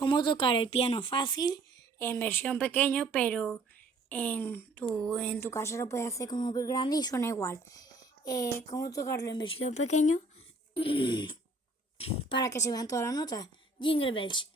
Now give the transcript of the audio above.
cómo tocar el piano fácil en versión pequeño, pero en tu caso lo puedes hacer como grande y suena igual. Cómo tocarlo en versión pequeño para que se vean todas las notas. Jingle Bells.